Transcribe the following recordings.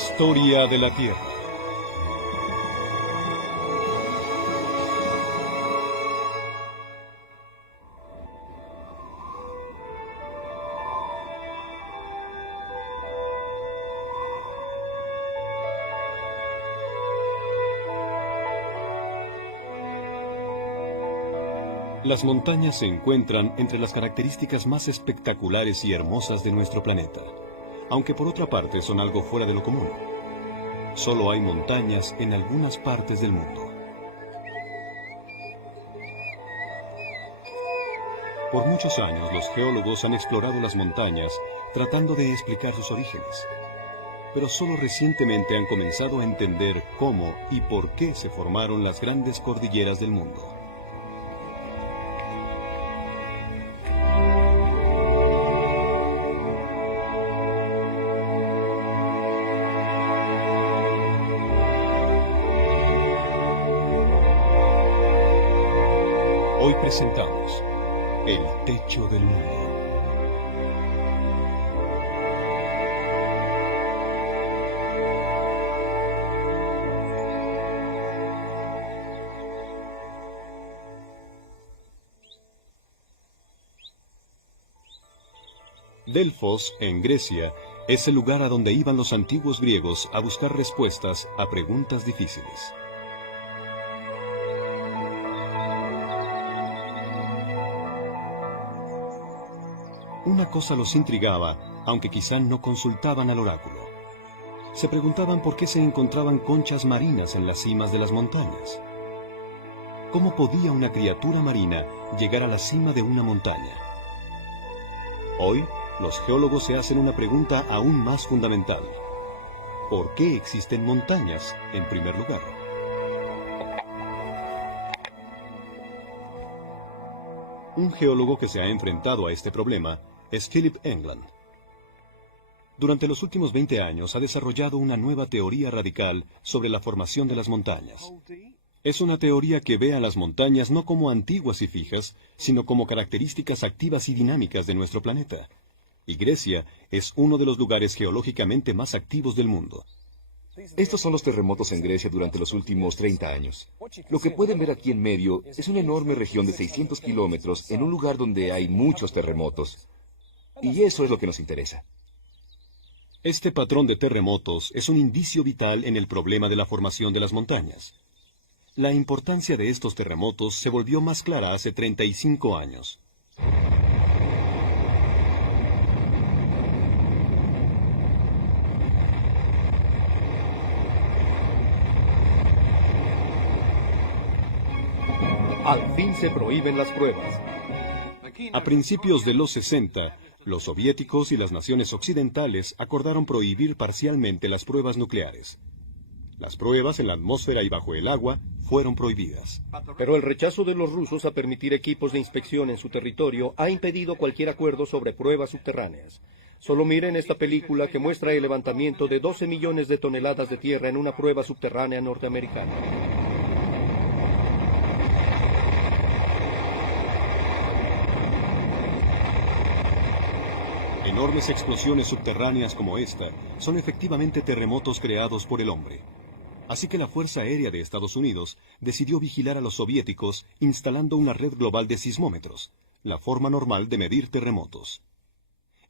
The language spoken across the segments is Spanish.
Historia de la Tierra. Las montañas se encuentran entre las características más espectaculares y hermosas de nuestro planeta, aunque por otra parte son algo fuera de lo común. Solo hay montañas en algunas partes del mundo. Por muchos años los geólogos han explorado las montañas tratando de explicar sus orígenes, pero solo recientemente han comenzado a entender cómo y por qué se formaron las grandes cordilleras del mundo. Hoy presentamos El Techo del Mundo. Delfos, en Grecia, es el lugar a donde iban los antiguos griegos a buscar respuestas a preguntas difíciles. Una cosa los intrigaba, aunque quizá no consultaban al oráculo. Se preguntaban por qué se encontraban conchas marinas en las cimas de las montañas. ¿Cómo podía una criatura marina llegar a la cima de una montaña? Hoy, los geólogos se hacen una pregunta aún más fundamental. ¿Por qué existen montañas, en primer lugar? Un geólogo que se ha enfrentado a este problema es Philip Englund. Durante los últimos 20 años ha desarrollado una nueva teoría radical sobre la formación de las montañas. Es una teoría que ve a las montañas no como antiguas y fijas, sino como características activas y dinámicas de nuestro planeta. Y Grecia es uno de los lugares geológicamente más activos del mundo. Estos son los terremotos en Grecia durante los últimos 30 años. Lo que pueden ver aquí en medio es una enorme región de 600 kilómetros en un lugar donde hay muchos terremotos. Y eso es lo que nos interesa. Este patrón de terremotos es un indicio vital en el problema de la formación de las montañas. La importancia de estos terremotos se volvió más clara hace 35 años. Al fin se prohíben las pruebas. A principios de los 60, los soviéticos y las naciones occidentales acordaron prohibir parcialmente las pruebas nucleares. Las pruebas en la atmósfera y bajo el agua fueron prohibidas. Pero el rechazo de los rusos a permitir equipos de inspección en su territorio ha impedido cualquier acuerdo sobre pruebas subterráneas. Solo miren esta película que muestra el levantamiento de 12 millones de toneladas de tierra en una prueba subterránea norteamericana. Enormes explosiones subterráneas como esta son efectivamente terremotos creados por el hombre. Así que la Fuerza Aérea de Estados Unidos decidió vigilar a los soviéticos instalando una red global de sismómetros, la forma normal de medir terremotos.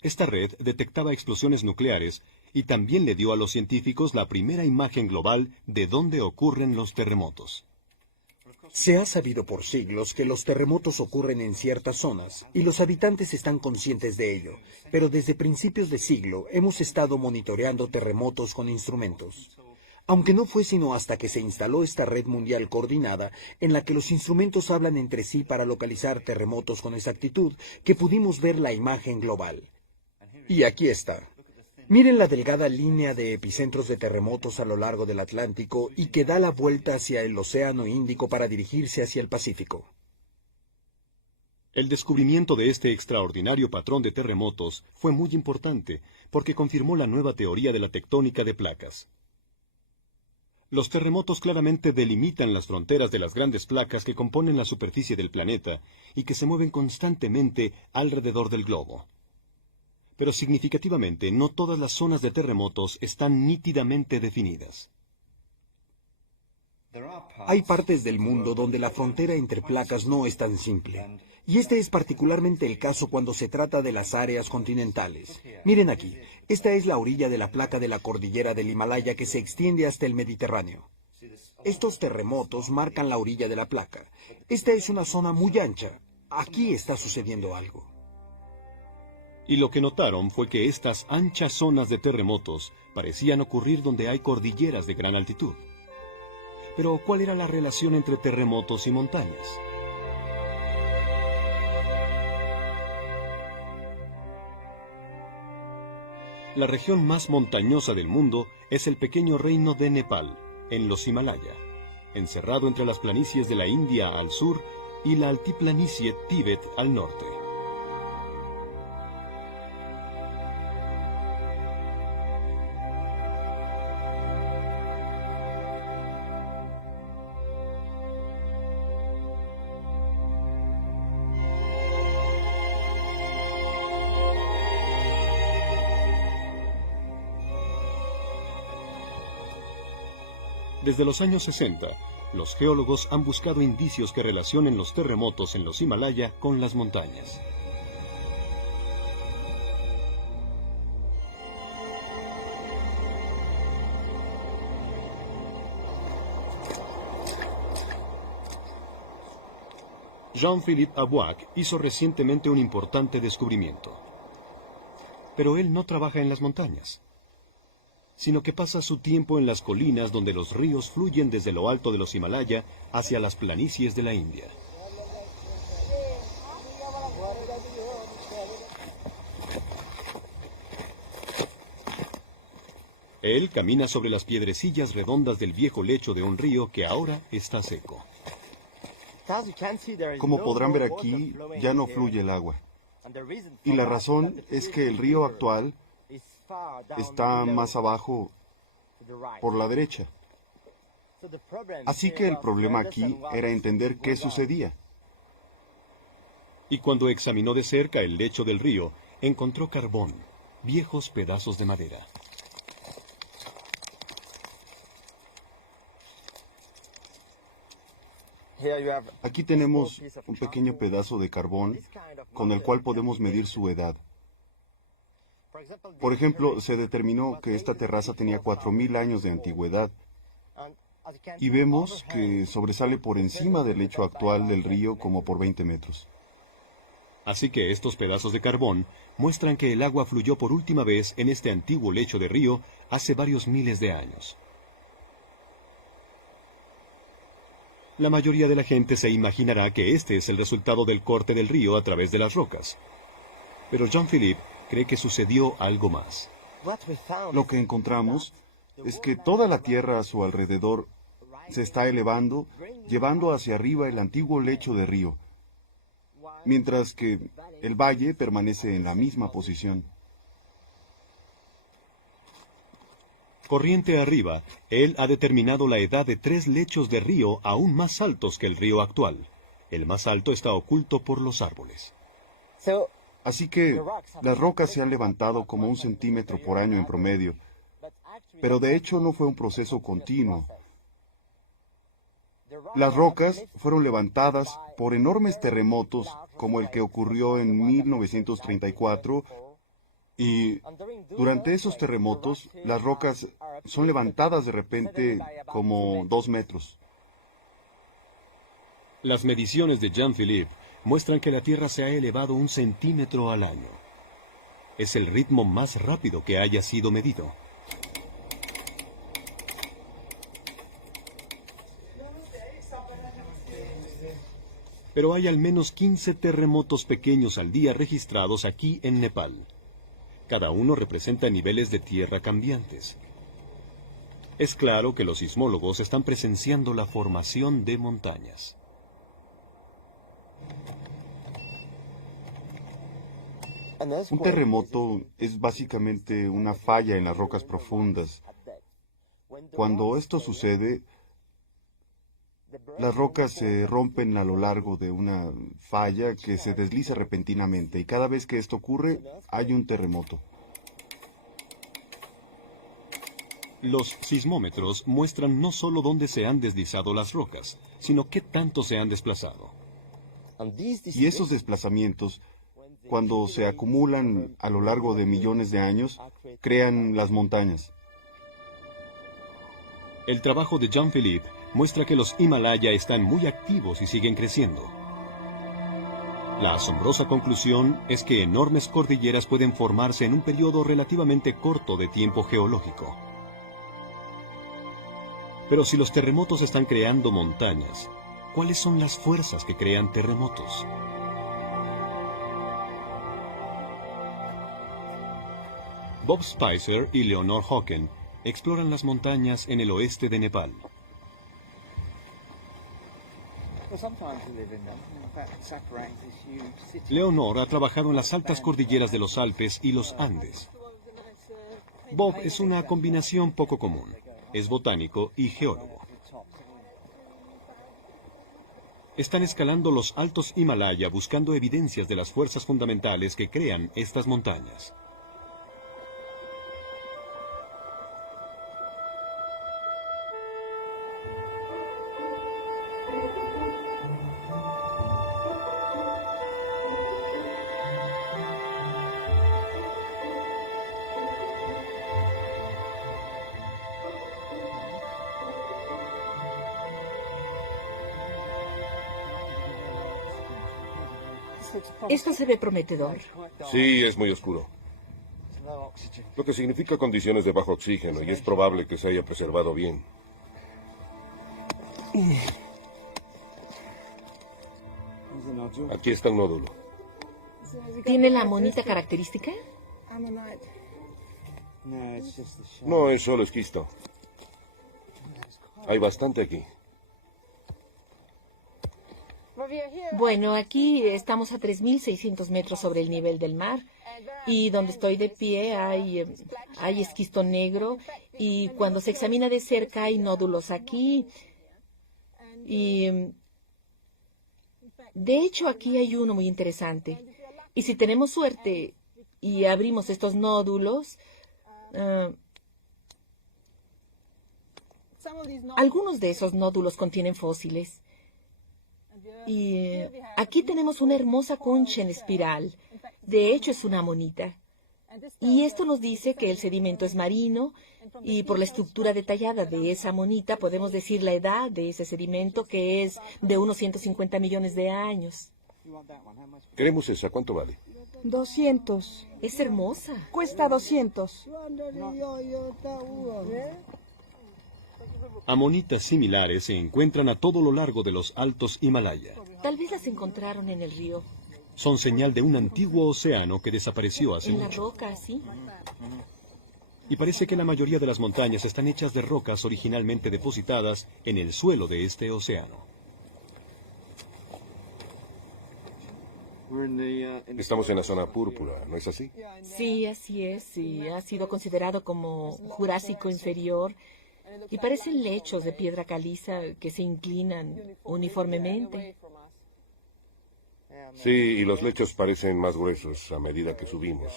Esta red detectaba explosiones nucleares y también le dio a los científicos la primera imagen global de dónde ocurren los terremotos. Se ha sabido por siglos que los terremotos ocurren en ciertas zonas y los habitantes están conscientes de ello, pero desde principios de siglo hemos estado monitoreando terremotos con instrumentos. Aunque no fue sino hasta que se instaló esta red mundial coordinada en la que los instrumentos hablan entre sí para localizar terremotos con exactitud que pudimos ver la imagen global. Y aquí está. Miren la delgada línea de epicentros de terremotos a lo largo del Atlántico y que da la vuelta hacia el Océano Índico para dirigirse hacia el Pacífico. El descubrimiento de este extraordinario patrón de terremotos fue muy importante porque confirmó la nueva teoría de la tectónica de placas. Los terremotos claramente delimitan las fronteras de las grandes placas que componen la superficie del planeta y que se mueven constantemente alrededor del globo. Pero significativamente, no todas las zonas de terremotos están nítidamente definidas. Hay partes del mundo donde la frontera entre placas no es tan simple. Y este es particularmente el caso cuando se trata de las áreas continentales. Miren aquí, esta es la orilla de la placa de la cordillera del Himalaya que se extiende hasta el Mediterráneo. Estos terremotos marcan la orilla de la placa. Esta es una zona muy ancha. Aquí está sucediendo algo. Y lo que notaron fue que estas anchas zonas de terremotos parecían ocurrir donde hay cordilleras de gran altitud. Pero, ¿cuál era la relación entre terremotos y montañas? La región más montañosa del mundo es el pequeño reino de Nepal, en los Himalaya, encerrado entre las planicies de la India al sur y la altiplanicie Tíbet al norte. Desde los años 60, los geólogos han buscado indicios que relacionen los terremotos en los Himalaya con las montañas. Jean-Philippe Abouac hizo recientemente un importante descubrimiento. Pero él no trabaja en las montañas, sino que pasa su tiempo en las colinas donde los ríos fluyen desde lo alto de los Himalaya hacia las planicies de la India. Él camina sobre las piedrecillas redondas del viejo lecho de un río que ahora está seco. Como podrán ver aquí, ya no fluye el agua. Y la razón es que el río actual está más abajo por la derecha. Así que el problema aquí era entender qué sucedía. Y cuando examinó de cerca el lecho del río, encontró carbón, viejos pedazos de madera. Aquí tenemos un pequeño pedazo de carbón con el cual podemos medir su edad. Por ejemplo, se determinó que esta terraza tenía 4.000 años de antigüedad y vemos que sobresale por encima del lecho actual del río como por 20 metros. Así que estos pedazos de carbón muestran que el agua fluyó por última vez en este antiguo lecho de río hace varios miles de años. La mayoría de la gente se imaginará que este es el resultado del corte del río a través de las rocas. Pero Jean-Philippe cree que sucedió algo más. Lo que encontramos es que toda la tierra a su alrededor se está elevando, llevando hacia arriba el antiguo lecho de río, mientras que el valle permanece en la misma posición. Corriente arriba, él ha determinado la edad de 3 lechos de río aún más altos que el río actual. El más alto está oculto por los árboles. Así que las rocas se han levantado como 1 centímetro por año en promedio, pero de hecho no fue un proceso continuo. Las rocas fueron levantadas por enormes terremotos como el que ocurrió en 1934, y durante esos terremotos las rocas son levantadas de repente como 2 metros. Las mediciones de Jean-Philippe muestran que la Tierra se ha elevado 1 centímetro al año. Es el ritmo más rápido que haya sido medido. Pero hay al menos 15 terremotos pequeños al día registrados aquí en Nepal. Cada uno representa niveles de tierra cambiantes. Es claro que los sismólogos están presenciando la formación de montañas. Un terremoto es básicamente una falla en las rocas profundas. Cuando esto sucede, Las rocas se rompen a lo largo de una falla que se desliza repentinamente y cada vez que esto ocurre hay un terremoto. Los sismómetros muestran no solo dónde se han deslizado las rocas, sino qué tanto se han desplazado. Y esos desplazamientos, cuando se acumulan a lo largo de millones de años, crean las montañas. El trabajo de Jean-Philippe muestra que los Himalaya están muy activos y siguen creciendo. La asombrosa conclusión es que enormes cordilleras pueden formarse en un periodo relativamente corto de tiempo geológico. Pero si los terremotos están creando montañas, ¿cuáles son las fuerzas que crean terremotos? Bob Spicer y Leonor Hawken exploran las montañas en el oeste de Nepal. Leonor ha trabajado en las altas cordilleras de los Alpes y los Andes. Bob es una combinación poco común. Es botánico y geólogo. Están escalando los altos Himalaya buscando evidencias de las fuerzas fundamentales que crean estas montañas. Esto se ve prometedor. Sí, es muy oscuro. Lo que significa condiciones de bajo oxígeno y es probable que se haya preservado bien. Aquí está un nódulo. ¿Tiene la amonita característica? No, es solo esquisto. Hay bastante aquí. Bueno, aquí estamos a 3.600 metros sobre el nivel del mar y donde estoy de pie hay esquisto negro y cuando se examina de cerca hay nódulos aquí y de hecho aquí hay uno muy interesante y si tenemos suerte y abrimos estos nódulos, algunos de esos nódulos contienen fósiles. Y aquí tenemos una hermosa concha en espiral. De hecho, es una amonita. Y esto nos dice que el sedimento es marino y por la estructura detallada de esa amonita podemos decir la edad de ese sedimento, que es de unos 150 millones de años. Queremos esa. ¿Cuánto vale? 200. Es hermosa. Cuesta 200. Amonitas similares se encuentran a todo lo largo de los altos Himalaya. Tal vez las encontraron en el río. Son señal de un antiguo océano que desapareció hace En la mucho. roca, sí. Y parece que la mayoría de las montañas están hechas de rocas originalmente depositadas en el suelo de este océano. Estamos en la zona púrpura, ¿no es así? Sí, así es. Y ha sido considerado como Jurásico inferior. Y parecen lechos de piedra caliza que se inclinan uniformemente. Sí, y los lechos parecen más gruesos a medida que subimos.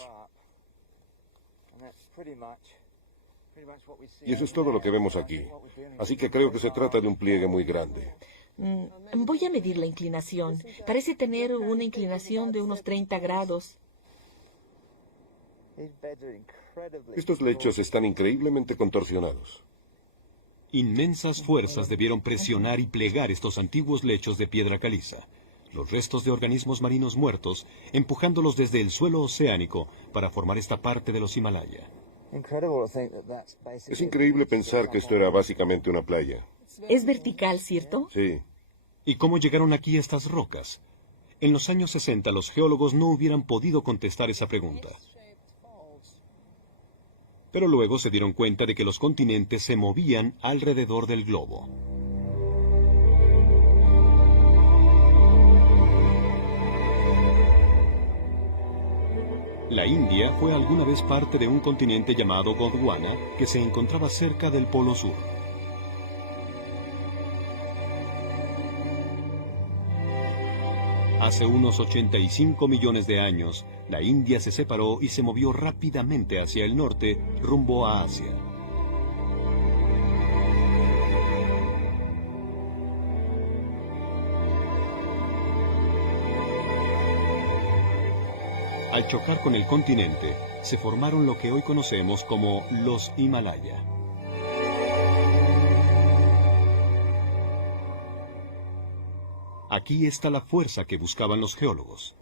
Y eso es todo lo que vemos aquí. Así que creo que se trata de un pliegue muy grande. Voy a medir la inclinación. Parece tener una inclinación de unos 30 grados. Estos lechos están increíblemente contorsionados. Inmensas fuerzas debieron presionar y plegar estos antiguos lechos de piedra caliza, los restos de organismos marinos muertos, empujándolos desde el suelo oceánico para formar esta parte de los Himalaya. Es increíble pensar que esto era básicamente una playa. Es vertical, ¿cierto? Sí. ¿Y cómo llegaron aquí estas rocas? En los años 60 los geólogos no hubieran podido contestar esa pregunta. Pero luego se dieron cuenta de que los continentes se movían alrededor del globo. La India fue alguna vez parte de un continente llamado Gondwana, que se encontraba cerca del Polo Sur. Hace unos 85 millones de años, la India se separó y se movió rápidamente hacia el norte, rumbo a Asia. Al chocar con el continente, se formaron lo que hoy conocemos como los Himalaya. Aquí está la fuerza que buscaban los geólogos.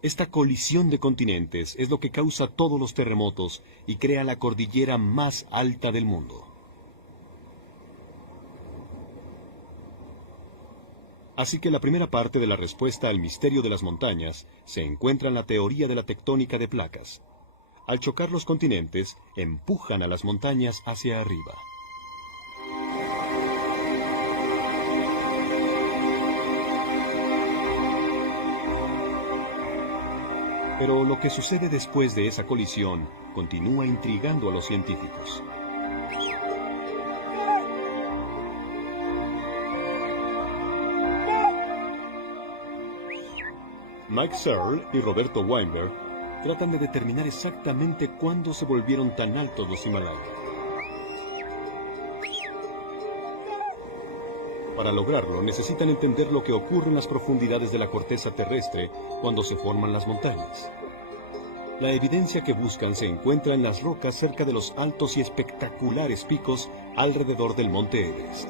Esta colisión de continentes es lo que causa todos los terremotos y crea la cordillera más alta del mundo. Así que la primera parte de la respuesta al misterio de las montañas se encuentra en la teoría de la tectónica de placas. Al chocar los continentes, empujan a las montañas hacia arriba. Pero lo que sucede después de esa colisión continúa intrigando a los científicos. Mike Searle y Roberto Weinberg tratan de determinar exactamente cuándo se volvieron tan altos los Himalaya. Para lograrlo, necesitan entender lo que ocurre en las profundidades de la corteza terrestre cuando se forman las montañas. La evidencia que buscan se encuentra en las rocas cerca de los altos y espectaculares picos alrededor del monte Everest.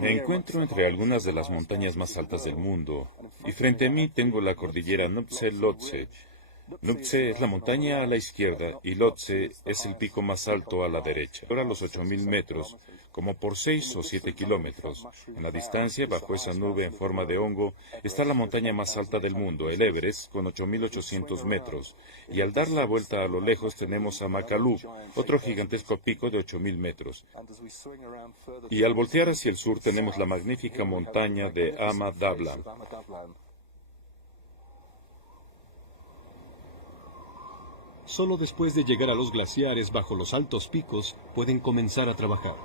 Me encuentro entre algunas de las montañas más altas del mundo, y frente a mí tengo la cordillera Nuptse-Lhotse. Nuptse es la montaña a la izquierda y Lhotse es el pico más alto a la derecha. Ahora a los 8.000 metros, como por 6 o 7 kilómetros. En la distancia, bajo esa nube en forma de hongo, está la montaña más alta del mundo, el Everest, con 8.800 metros. Y al dar la vuelta a lo lejos tenemos a Makalu, otro gigantesco pico de 8.000 metros. Y al voltear hacia el sur tenemos la magnífica montaña de Ama Dablam. Solo después de llegar a los glaciares bajo los altos picos pueden comenzar a trabajar.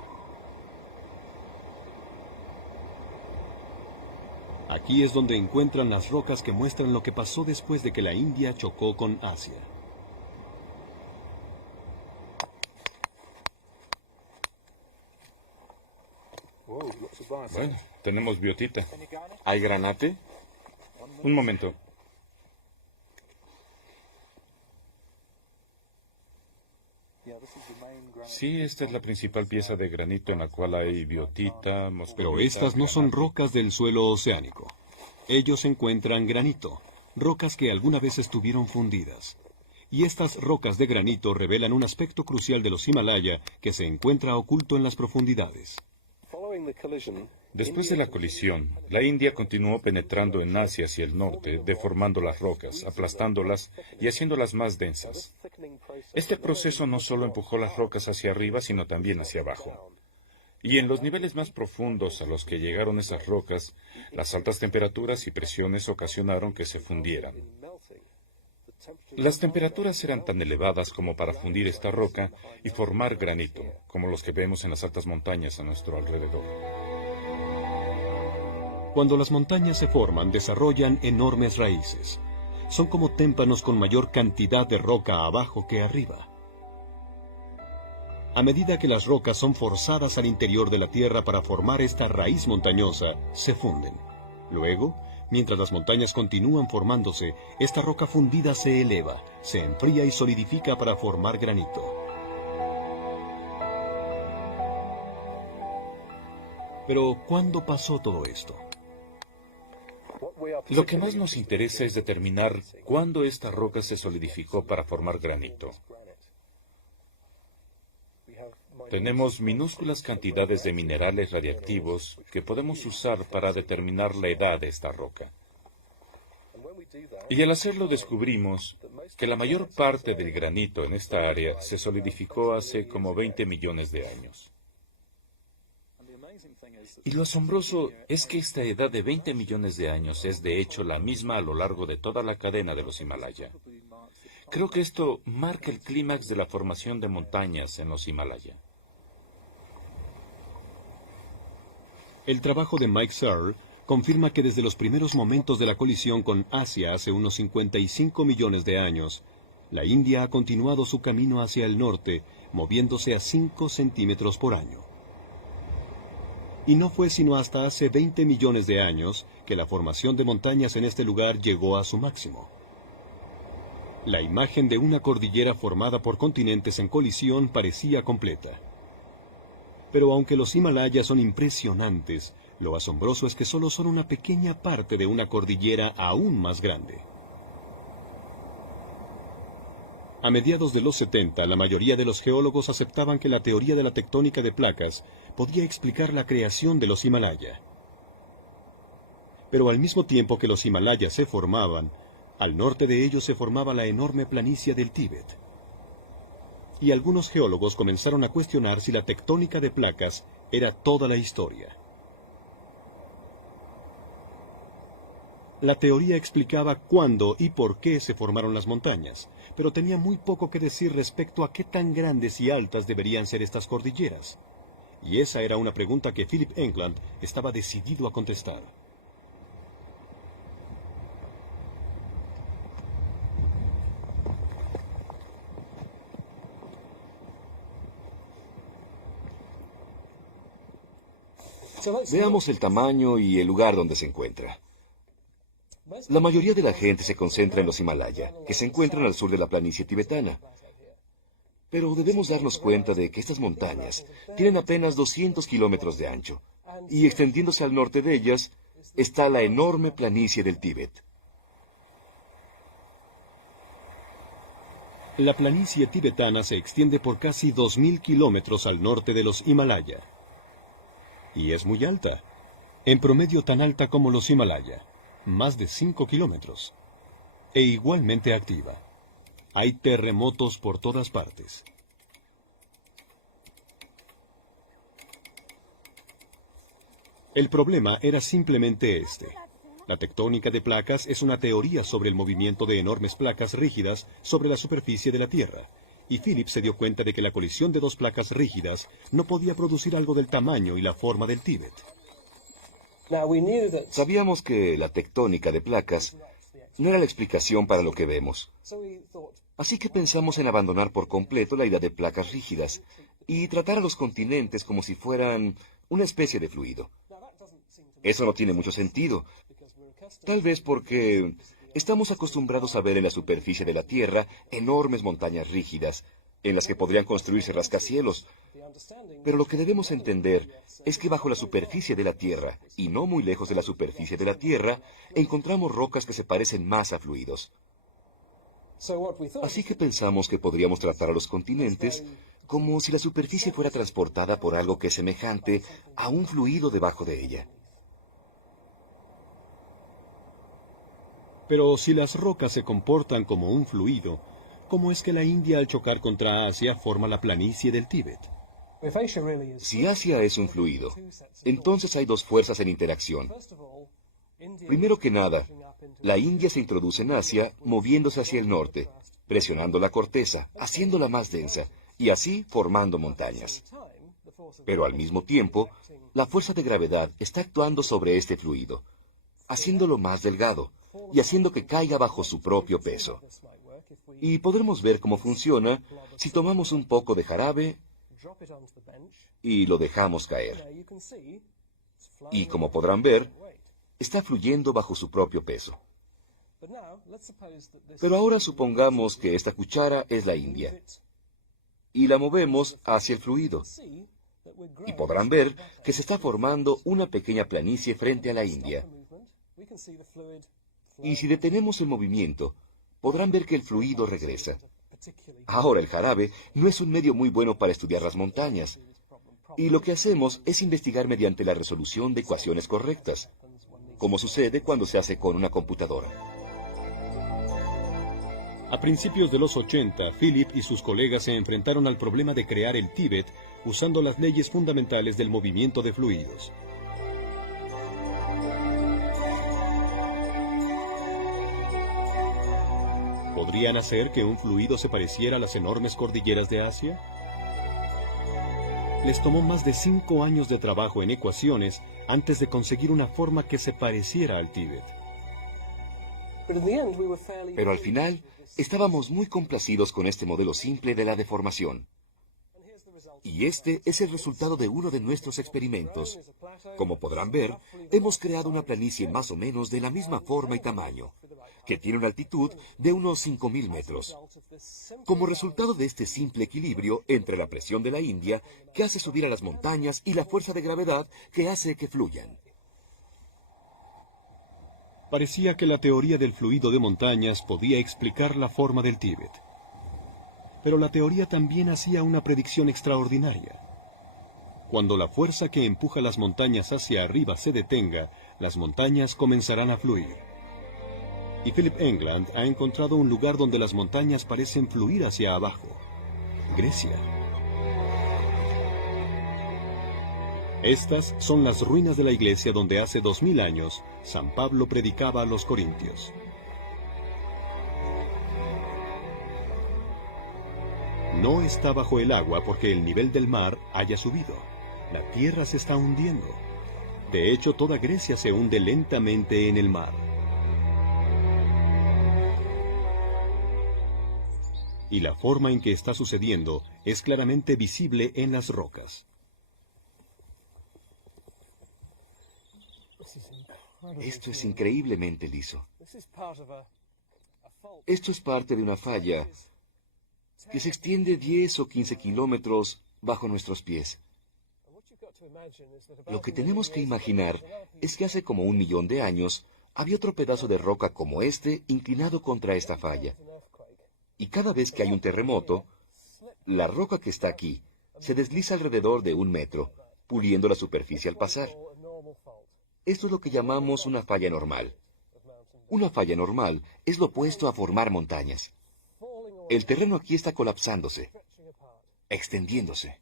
Aquí es donde encuentran las rocas que muestran lo que pasó después de que la India chocó con Asia. Bueno, tenemos biotita. ¿Hay granate? Un momento. Sí, esta es la principal pieza de granito en la cual hay biotita, moscovita. Pero estas no son rocas del suelo oceánico. Ellos encuentran granito, rocas que alguna vez estuvieron fundidas. Y estas rocas de granito revelan un aspecto crucial de los Himalaya que se encuentra oculto en las profundidades. Después de la colisión, la India continuó penetrando en Asia hacia el norte, deformando las rocas, aplastándolas y haciéndolas más densas. Este proceso no solo empujó las rocas hacia arriba, sino también hacia abajo. Y en los niveles más profundos a los que llegaron esas rocas, las altas temperaturas y presiones ocasionaron que se fundieran. Las temperaturas eran tan elevadas como para fundir esta roca y formar granito, como los que vemos en las altas montañas a nuestro alrededor. Cuando las montañas se forman, desarrollan enormes raíces. Son como témpanos con mayor cantidad de roca abajo que arriba. A medida que las rocas son forzadas al interior de la tierra para formar esta raíz montañosa, se funden. Luego, mientras las montañas continúan formándose, esta roca fundida se eleva, se enfría y solidifica para formar granito. Pero, ¿cuándo pasó todo esto? Lo que más nos interesa es determinar cuándo esta roca se solidificó para formar granito. Tenemos minúsculas cantidades de minerales radiactivos que podemos usar para determinar la edad de esta roca. Y al hacerlo descubrimos que la mayor parte del granito en esta área se solidificó hace como 20 millones de años. Y lo asombroso es que esta edad de 20 millones de años es de hecho la misma a lo largo de toda la cadena de los Himalaya. Creo que esto marca el clímax de la formación de montañas en los Himalaya. El trabajo de Mike Searle confirma que desde los primeros momentos de la colisión con Asia hace unos 55 millones de años, la India ha continuado su camino hacia el norte, moviéndose a 5 centímetros por año. Y no fue sino hasta hace 20 millones de años que la formación de montañas en este lugar llegó a su máximo. La imagen de una cordillera formada por continentes en colisión parecía completa. Pero aunque los Himalayas son impresionantes, lo asombroso es que solo son una pequeña parte de una cordillera aún más grande. A mediados de los 70, la mayoría de los geólogos aceptaban que la teoría de la tectónica de placas podía explicar la creación de los Himalaya. Pero al mismo tiempo que los Himalayas se formaban, al norte de ellos se formaba la enorme planicie del Tíbet. Y algunos geólogos comenzaron a cuestionar si la tectónica de placas era toda la historia. La teoría explicaba cuándo y por qué se formaron las montañas, pero tenía muy poco que decir respecto a qué tan grandes y altas deberían ser estas cordilleras. Y esa era una pregunta que Philip Enkland estaba decidido a contestar. Veamos el tamaño y el lugar donde se encuentra. La mayoría de la gente se concentra en los Himalaya, que se encuentran al sur de la planicie tibetana. Pero debemos darnos cuenta de que estas montañas tienen apenas 200 kilómetros de ancho, y extendiéndose al norte de ellas está la enorme planicie del Tíbet. La planicie tibetana se extiende por casi 2.000 kilómetros al norte de los Himalaya. Y es muy alta, en promedio tan alta como los Himalaya, más de 5 kilómetros, e igualmente activa. Hay terremotos por todas partes. El problema era simplemente este. La tectónica de placas es una teoría sobre el movimiento de enormes placas rígidas sobre la superficie de la Tierra, y Philip se dio cuenta de que la colisión de dos placas rígidas no podía producir algo del tamaño y la forma del Tíbet. Sabíamos que la tectónica de placas no era la explicación para lo que vemos. Así que pensamos en abandonar por completo la idea de placas rígidas y tratar a los continentes como si fueran una especie de fluido. Eso no tiene mucho sentido. Tal vez porque estamos acostumbrados a ver en la superficie de la Tierra enormes montañas rígidas, en las que podrían construirse rascacielos. Pero lo que debemos entender es que bajo la superficie de la Tierra, y no muy lejos de la superficie de la Tierra, encontramos rocas que se parecen más a fluidos. Así que pensamos que podríamos tratar a los continentes como si la superficie fuera transportada por algo que es semejante a un fluido debajo de ella. Pero si las rocas se comportan como un fluido, ¿cómo es que la India al chocar contra Asia forma la planicie del Tíbet? Si Asia es un fluido, entonces hay dos fuerzas en interacción. Primero que nada, la India se introduce en Asia moviéndose hacia el norte, presionando la corteza, haciéndola más densa, y así formando montañas. Pero al mismo tiempo, la fuerza de gravedad está actuando sobre este fluido, haciéndolo más delgado, y haciendo que caiga bajo su propio peso. Y podremos ver cómo funciona si tomamos un poco de jarabe y lo dejamos caer. Y como podrán ver, está fluyendo bajo su propio peso. Pero ahora supongamos que esta cuchara es la India, y la movemos hacia el fluido. Y podrán ver que se está formando una pequeña planicie frente a la India. Y si detenemos el movimiento, podrán ver que el fluido regresa. Ahora el jarabe no es un medio muy bueno para estudiar las montañas, y lo que hacemos es investigar mediante la resolución de ecuaciones correctas, como sucede cuando se hace con una computadora. A principios de los 80, Philip y sus colegas se enfrentaron al problema de crear el Tíbet usando las leyes fundamentales del movimiento de fluidos. ¿Podrían hacer que un fluido se pareciera a las enormes cordilleras de Asia? Les tomó más de 5 años de trabajo en ecuaciones antes de conseguir una forma que se pareciera al Tíbet. Pero al final, estábamos muy complacidos con este modelo simple de la deformación. Y este es el resultado de uno de nuestros experimentos. Como podrán ver, hemos creado una planicie más o menos de la misma forma y tamaño, que tiene una altitud de unos 5.000 metros. Como resultado de este simple equilibrio entre la presión de la India, que hace subir a las montañas, y la fuerza de gravedad, que hace que fluyan. Parecía que la teoría del fluido de montañas podía explicar la forma del Tíbet. Pero la teoría también hacía una predicción extraordinaria. Cuando la fuerza que empuja las montañas hacia arriba se detenga, las montañas comenzarán a fluir. Y Philip England ha encontrado un lugar donde las montañas parecen fluir hacia abajo: Grecia. Estas son las ruinas de la iglesia donde hace 2000 años San Pablo predicaba a los corintios. No está bajo el agua porque el nivel del mar haya subido. La tierra se está hundiendo. De hecho, toda Grecia se hunde lentamente en el mar. Y la forma en que está sucediendo es claramente visible en las rocas. Esto es increíblemente liso. Esto es parte de una falla que se extiende 10 o 15 kilómetros bajo nuestros pies. Lo que tenemos que imaginar es que hace como 1 millón de años había otro pedazo de roca como este inclinado contra esta falla. Y cada vez que hay un terremoto, la roca que está aquí se desliza alrededor de 1 metro, puliendo la superficie al pasar. Esto es lo que llamamos una falla normal. Una falla normal es lo opuesto a formar montañas. El terreno aquí está colapsándose, extendiéndose.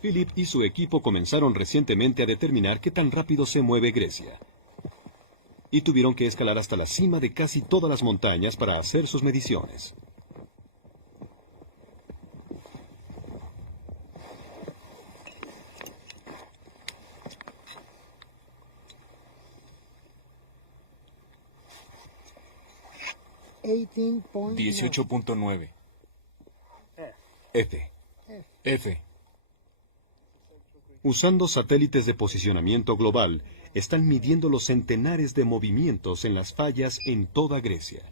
Philip y su equipo comenzaron recientemente a determinar qué tan rápido se mueve Grecia. Y tuvieron que escalar hasta la cima de casi todas las montañas para hacer sus mediciones. $18.9. F. Usando satélites de posicionamiento global, están midiendo los centenares de movimientos en las fallas en toda Grecia.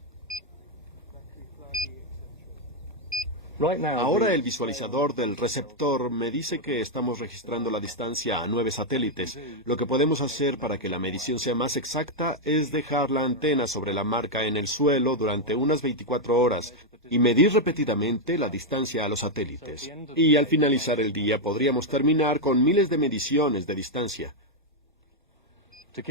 Ahora el visualizador del receptor me dice que estamos registrando la distancia a 9 satélites. Lo que podemos hacer para que la medición sea más exacta es dejar la antena sobre la marca en el suelo durante unas 24 horas y medir repetidamente la distancia a los satélites. Y al finalizar el día podríamos terminar con miles de mediciones de distancia.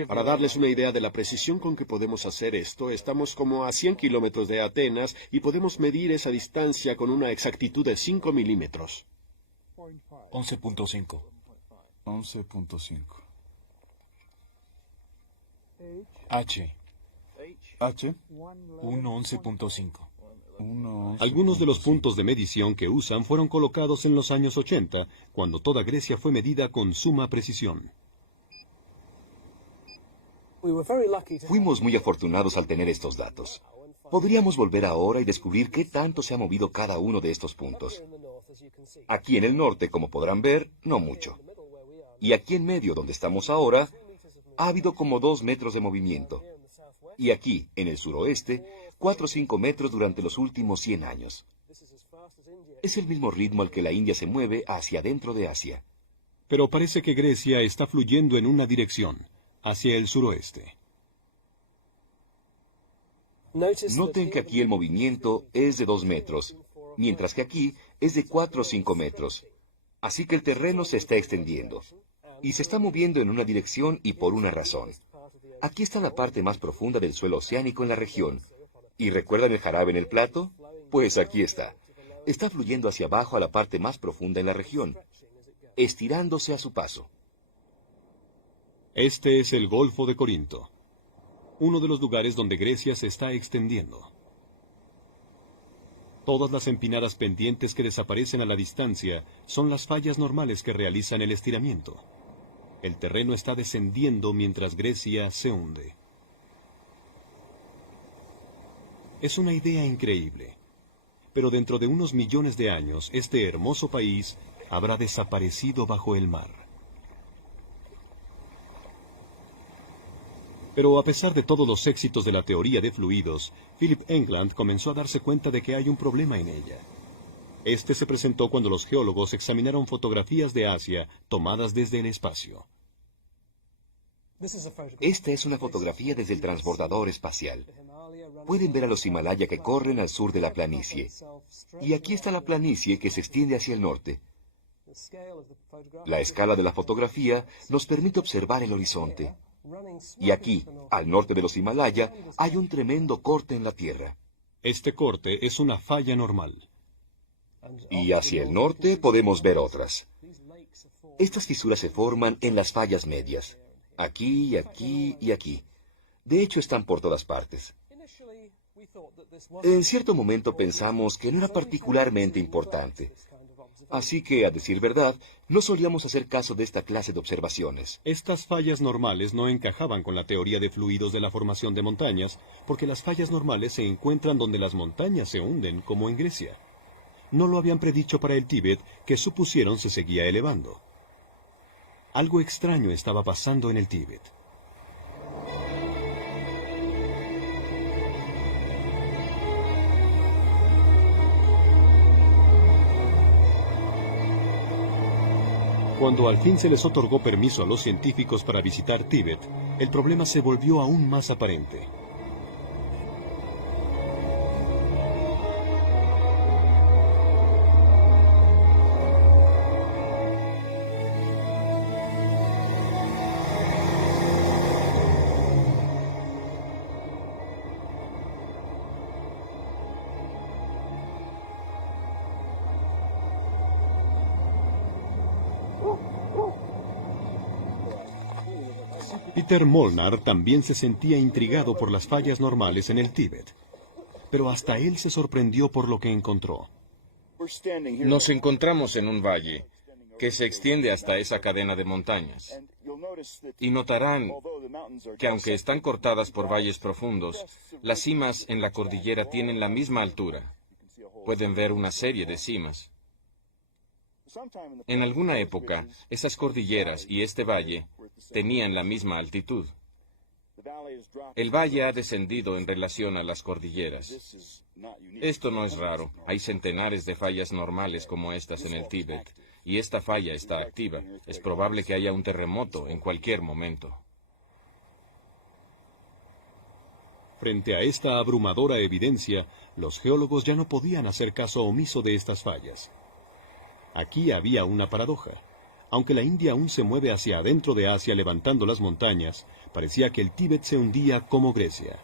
Para darles una idea de la precisión con que podemos hacer esto, estamos como a 100 kilómetros de Atenas y podemos medir esa distancia con una exactitud de 5 milímetros. 11.5. 11.5. H. 11.5. Algunos de los puntos de medición que usan fueron colocados en los años 80, cuando toda Grecia fue medida con suma precisión. Fuimos muy afortunados al tener estos datos. Podríamos volver ahora y descubrir qué tanto se ha movido cada uno de estos puntos. Aquí en el norte, como podrán ver, no mucho. Y aquí en medio, donde estamos ahora, ha habido como 2 metros de movimiento. Y aquí, en el suroeste, 4 o 5 metros durante los últimos 100 años. Es el mismo ritmo al que la India se mueve hacia dentro de Asia. Pero parece que Grecia está fluyendo en una dirección, hacia el suroeste. Noten que aquí el movimiento es de 2 metros, mientras que aquí es de 4 o 5 metros. Así que el terreno se está extendiendo. y se está moviendo en una dirección y por una razón. Aquí está la parte más profunda del suelo oceánico en la región. ¿Y recuerdan el jarabe en el plato? Pues aquí está. Está fluyendo hacia abajo a la parte más profunda en la región, estirándose a su paso. Este es el Golfo de Corinto, uno de los lugares donde Grecia se está extendiendo. Todas las empinadas pendientes que desaparecen a la distancia son las fallas normales que realizan el estiramiento. El terreno está descendiendo mientras Grecia se hunde. Es una idea increíble, pero dentro de unos millones de años, este hermoso país habrá desaparecido bajo el mar. Pero a pesar de todos los éxitos de la teoría de fluidos, Philip Englund comenzó a darse cuenta de que hay un problema en ella. Este se presentó cuando los geólogos examinaron fotografías de Asia tomadas desde el espacio. Esta es una fotografía desde el transbordador espacial. Pueden ver a los Himalaya que corren al sur de la planicie. Y aquí está la planicie que se extiende hacia el norte. La escala de la fotografía nos permite observar el horizonte. Y aquí, al norte de los Himalaya, hay un tremendo corte en la tierra. Este corte es una falla normal. Y hacia el norte podemos ver otras. Estas fisuras se forman en las fallas medias. Aquí, aquí y aquí. De hecho, están por todas partes. En cierto momento pensamos que no era particularmente importante. Así que, a decir verdad, no solíamos hacer caso de esta clase de observaciones. Estas fallas normales no encajaban con la teoría de fluidos de la formación de montañas, porque las fallas normales se encuentran donde las montañas se hunden, como en Grecia. No lo habían predicho para el Tíbet, que supusieron se seguía elevando. Algo extraño estaba pasando en el Tíbet. Cuando al fin se les otorgó permiso a los científicos para visitar Tíbet, el problema se volvió aún más aparente. Peter Molnar también se sentía intrigado por las fallas normales en el Tíbet, pero hasta él se sorprendió por lo que encontró. Nos encontramos en un valle que se extiende hasta esa cadena de montañas. Y notarán que aunque están cortadas por valles profundos, las cimas en la cordillera tienen la misma altura. Pueden ver una serie de cimas. En alguna época, esas cordilleras y este valle tenían la misma altitud. El valle ha descendido en relación a las cordilleras. Esto no es raro. Hay centenares de fallas normales como estas en el Tíbet, y esta falla está activa. Es probable que haya un terremoto en cualquier momento. Frente a esta abrumadora evidencia, los geólogos ya no podían hacer caso omiso de estas fallas. Aquí había una paradoja. Aunque la India aún se mueve hacia adentro de Asia levantando las montañas, parecía que el Tíbet se hundía como Grecia.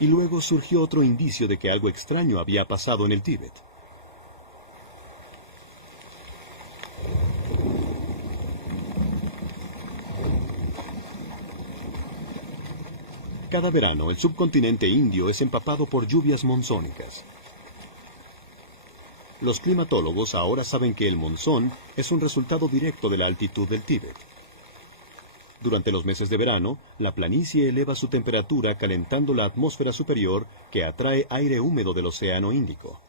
Y luego surgió otro indicio de que algo extraño había pasado en el Tíbet. Cada verano, el subcontinente indio es empapado por lluvias monzónicas. Los climatólogos ahora saben que el monzón es un resultado directo de la altitud del Tíbet. Durante los meses de verano, la planicie eleva su temperatura calentando la atmósfera superior que atrae aire húmedo del Océano Índico.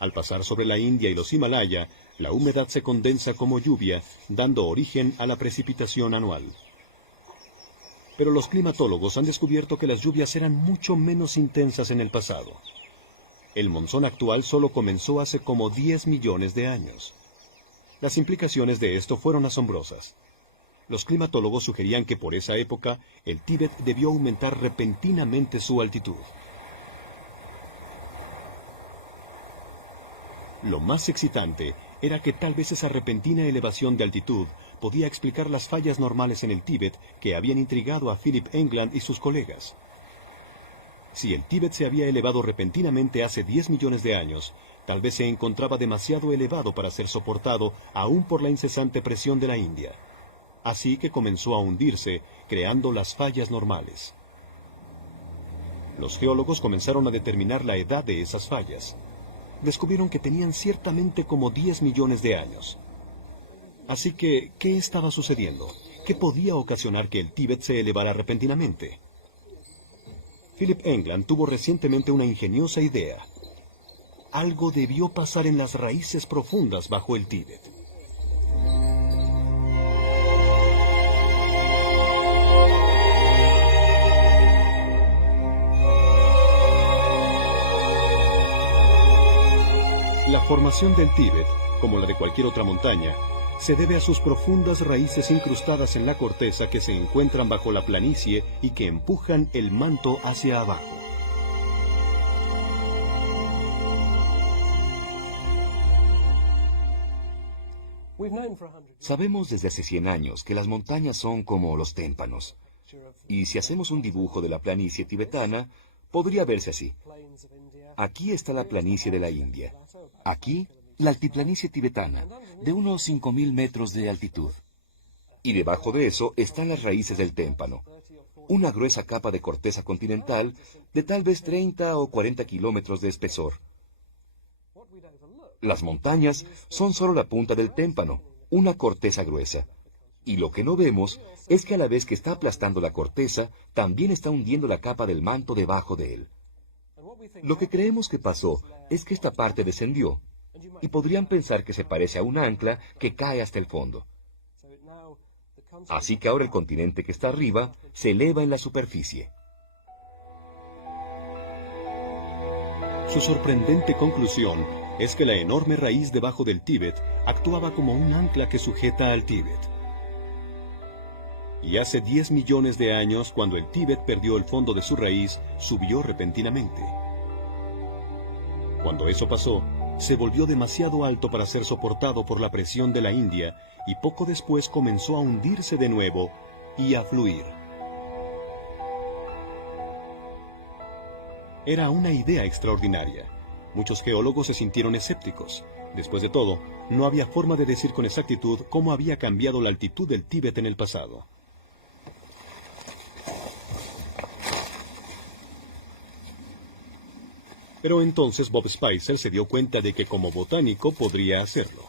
Al pasar sobre la India y los Himalaya, la humedad se condensa como lluvia, dando origen a la precipitación anual. Pero los climatólogos han descubierto que las lluvias eran mucho menos intensas en el pasado. El monzón actual solo comenzó hace como 10 millones de años. Las implicaciones de esto fueron asombrosas. Los climatólogos sugerían que por esa época el Tíbet debió aumentar repentinamente su altitud. Lo más excitante era que tal vez esa repentina elevación de altitud podía explicar las fallas normales en el Tíbet que habían intrigado a Philip England y sus colegas. Si el Tíbet se había elevado repentinamente hace 10 millones de años, tal vez se encontraba demasiado elevado para ser soportado aún por la incesante presión de la India. Así que comenzó a hundirse, creando las fallas normales. Los geólogos comenzaron a determinar la edad de esas fallas. Descubrieron que tenían ciertamente como 10 millones de años. Así que, ¿qué estaba sucediendo? ¿Qué podía ocasionar que el Tíbet se elevara repentinamente? Philip England tuvo recientemente una ingeniosa idea. Algo debió pasar en las raíces profundas bajo el Tíbet. La formación del Tíbet, como la de cualquier otra montaña, se debe a sus profundas raíces incrustadas en la corteza que se encuentran bajo la planicie y que empujan el manto hacia abajo. Sabemos desde hace 100 años que las montañas son como los témpanos. Y si hacemos un dibujo de la planicie tibetana, podría verse así. Aquí está la planicie de la India. Aquí, la altiplanicie tibetana, de unos 5.000 metros de altitud. Y debajo de eso están las raíces del témpano, una gruesa capa de corteza continental de tal vez 30 o 40 kilómetros de espesor. Las montañas son solo la punta del témpano, una corteza gruesa. Y lo que no vemos es que a la vez que está aplastando la corteza, también está hundiendo la capa del manto debajo de él. Lo que creemos que pasó es que esta parte descendió, y podrían pensar que se parece a un ancla que cae hasta el fondo. Así que ahora el continente que está arriba se eleva en la superficie. Su sorprendente conclusión es que la enorme raíz debajo del Tíbet actuaba como un ancla que sujeta al Tíbet. Y hace 10 millones de años, cuando el Tíbet perdió el fondo de su raíz, subió repentinamente. Cuando eso pasó, se volvió demasiado alto para ser soportado por la presión de la India y poco después comenzó a hundirse de nuevo y a fluir. Era una idea extraordinaria. Muchos geólogos se sintieron escépticos. Después de todo, no había forma de decir con exactitud cómo había cambiado la altitud del Tíbet en el pasado. Pero entonces Bob Spicer se dio cuenta de que como botánico podría hacerlo.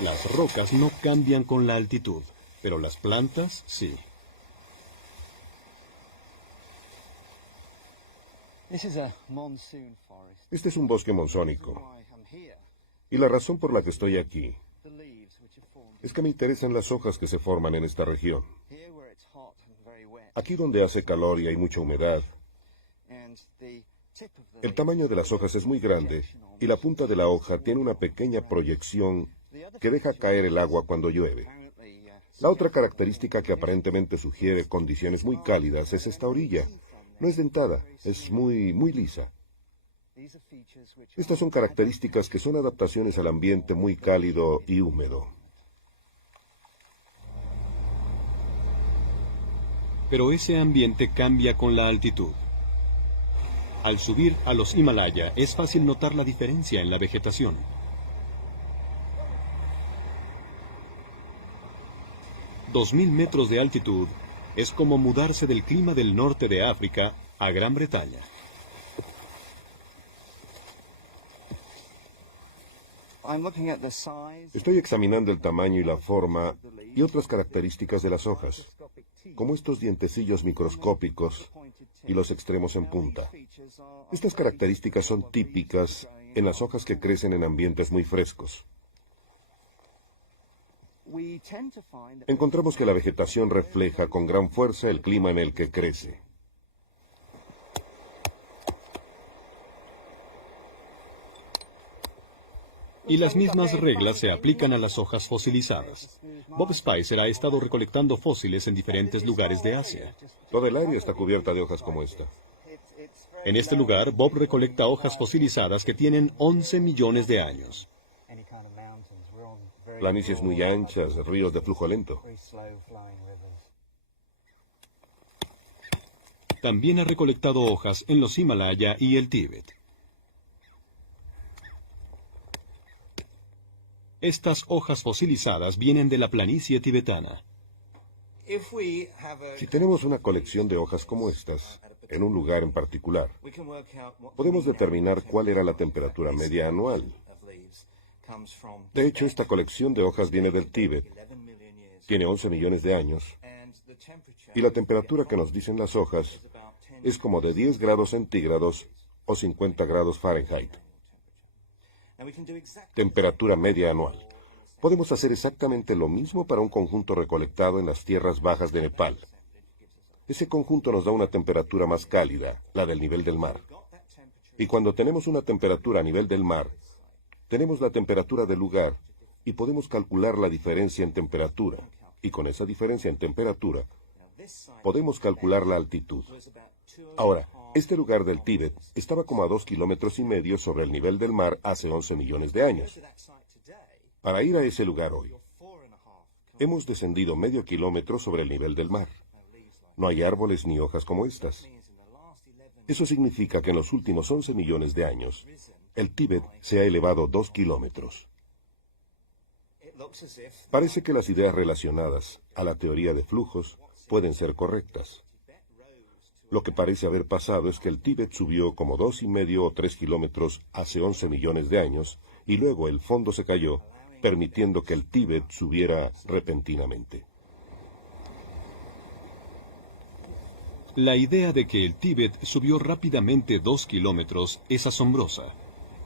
Las rocas no cambian con la altitud, pero las plantas sí. Este es un bosque monzónico. Y la razón por la que estoy aquí es que me interesan las hojas que se forman en esta región. Aquí donde hace calor y hay mucha humedad, el tamaño de las hojas es muy grande y la punta de la hoja tiene una pequeña proyección que deja caer el agua cuando llueve. La otra característica que aparentemente sugiere condiciones muy cálidas es esta orilla. No es dentada, es muy lisa. Estas son características que son adaptaciones al ambiente muy cálido y húmedo. Pero ese ambiente cambia con la altitud. Al subir a los Himalaya es fácil notar la diferencia en la vegetación. $2.000 metros de altitud es como mudarse del clima del norte de África a Gran Bretaña. Estoy examinando el tamaño y la forma y otras características de las hojas, como estos dientecillos microscópicos y los extremos en punta. Estas características son típicas en las hojas que crecen en ambientes muy frescos. Encontramos que la vegetación refleja con gran fuerza el clima en el que crece. Y las mismas reglas se aplican a las hojas fosilizadas. Bob Spicer ha estado recolectando fósiles en diferentes lugares de Asia. Toda el área está cubierta de hojas como esta. En este lugar, Bob recolecta hojas fosilizadas que tienen 11 millones de años. Planicies muy anchas, ríos de flujo lento. También ha recolectado hojas en los Himalaya y el Tíbet. Estas hojas fosilizadas vienen de la planicie tibetana. Si tenemos una colección de hojas como estas, en un lugar en particular, podemos determinar cuál era la temperatura media anual. De hecho, esta colección de hojas viene del Tíbet. Tiene 11 millones de años. Y la temperatura que nos dicen las hojas es como de 10 grados centígrados o 50 grados Fahrenheit. Temperatura media anual. Podemos hacer exactamente lo mismo para un conjunto recolectado en las tierras bajas de Nepal. Ese conjunto nos da una temperatura más cálida, la del nivel del mar. Y cuando tenemos una temperatura a nivel del mar, tenemos la temperatura del lugar y podemos calcular la diferencia en temperatura. Y con esa diferencia en temperatura, podemos calcular la altitud. Ahora, este lugar del Tíbet estaba como a 2,5 kilómetros sobre el nivel del mar hace 11 millones de años. Para ir a ese lugar hoy, hemos descendido medio kilómetro sobre el nivel del mar. No hay árboles ni hojas como estas. Eso significa que en los últimos 11 millones de años, el Tíbet se ha elevado 2 kilómetros. Parece que las ideas relacionadas a la teoría de flujos pueden ser correctas. Lo que parece haber pasado es que el Tíbet subió como 2,5 o 3 kilómetros hace 11 millones de años, y luego el fondo se cayó, permitiendo que el Tíbet subiera repentinamente. La idea de que el Tíbet subió rápidamente 2 kilómetros es asombrosa.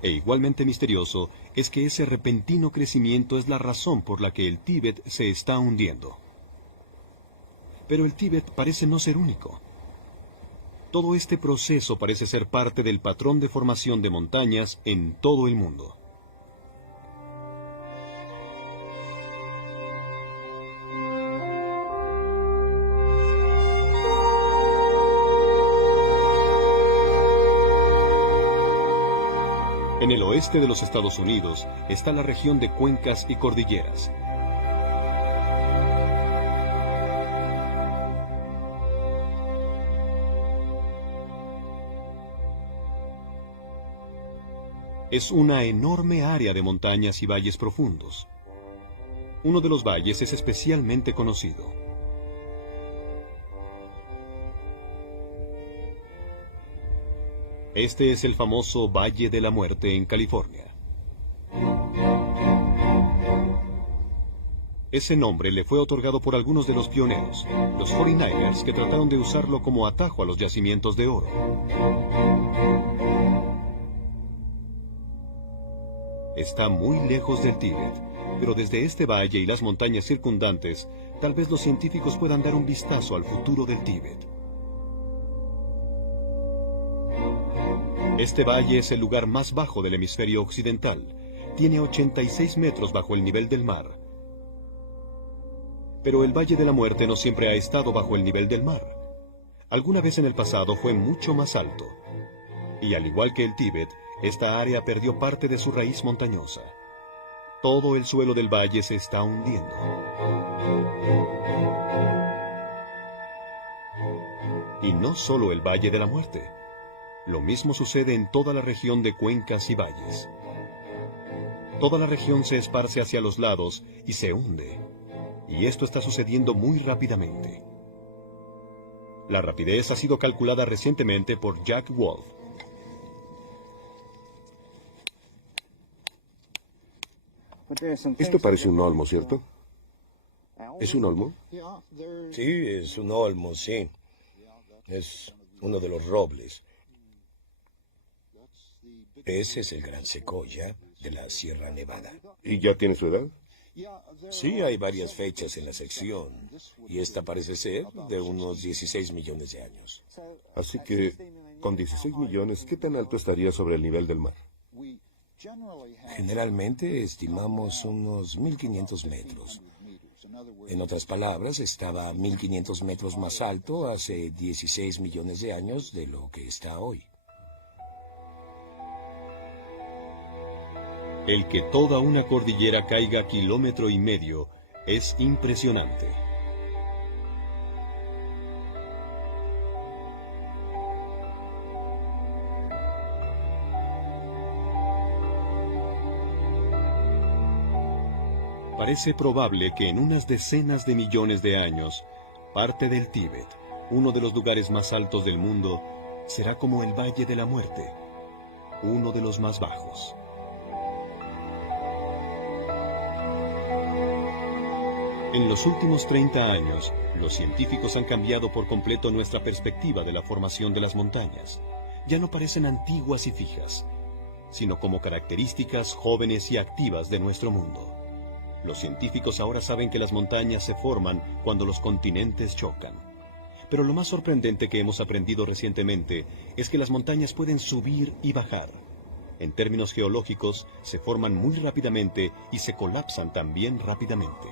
E igualmente misterioso es que ese repentino crecimiento es la razón por la que el Tíbet se está hundiendo. Pero el Tíbet parece no ser único. Todo este proceso parece ser parte del patrón de formación de montañas en todo el mundo. En el oeste de los Estados Unidos está la región de cuencas y cordilleras. Es una enorme área de montañas y valles profundos. Uno de los valles es especialmente conocido. Este es el famoso Valle de la Muerte en California. Ese nombre le fue otorgado por algunos de los pioneros, los 49ers, que trataron de usarlo como atajo a los yacimientos de oro. Está muy lejos del Tíbet, pero desde este valle y las montañas circundantes, tal vez los científicos puedan dar un vistazo al futuro del Tíbet. Este valle es el lugar más bajo del hemisferio occidental. Tiene 86 metros bajo el nivel del mar. Pero el Valle de la Muerte no siempre ha estado bajo el nivel del mar. Alguna vez en el pasado fue mucho más alto. Y al igual que el Tíbet, esta área perdió parte de su raíz montañosa. Todo el suelo del valle se está hundiendo. Y no solo el Valle de la Muerte. Lo mismo sucede en toda la región de cuencas y valles. Toda la región se esparce hacia los lados y se hunde. Y esto está sucediendo muy rápidamente. La rapidez ha sido calculada recientemente por Jack Wolf. Esto parece un olmo, ¿cierto? ¿Es un olmo? Sí, es un olmo, sí. Es uno de los robles. Ese es el gran secoya de la Sierra Nevada. ¿Y ya tiene su edad? Sí, hay varias fechas en la sección, y esta parece ser de unos 16 millones de años. Así que, con 16 millones, ¿qué tan alto estaría sobre el nivel del mar? Generalmente estimamos unos 1.500 metros. En otras palabras, estaba 1.500 metros más alto hace 16 millones de años de lo que está hoy. El que toda una cordillera caiga 1,5 kilómetros es impresionante. Parece probable que en unas decenas de millones de años, parte del Tíbet, uno de los lugares más altos del mundo, será como el Valle de la Muerte, uno de los más bajos. En los últimos 30 años, los científicos han cambiado por completo nuestra perspectiva de la formación de las montañas. Ya no parecen antiguas y fijas, sino como características jóvenes y activas de nuestro mundo. Los científicos ahora saben que las montañas se forman cuando los continentes chocan. Pero lo más sorprendente que hemos aprendido recientemente es que las montañas pueden subir y bajar. En términos geológicos, se forman muy rápidamente y se colapsan también rápidamente.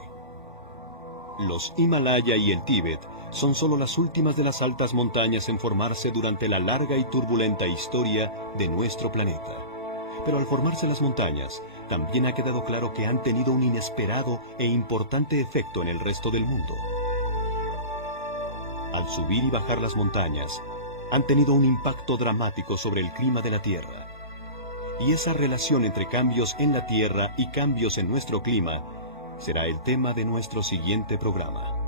Los Himalaya y el Tíbet son solo las últimas de las altas montañas en formarse durante la larga y turbulenta historia de nuestro planeta. Pero al formarse las montañas, también ha quedado claro que han tenido un inesperado e importante efecto en el resto del mundo. Al subir y bajar las montañas, han tenido un impacto dramático sobre el clima de la Tierra. Y esa relación entre cambios en la Tierra y cambios en nuestro clima será el tema de nuestro siguiente programa.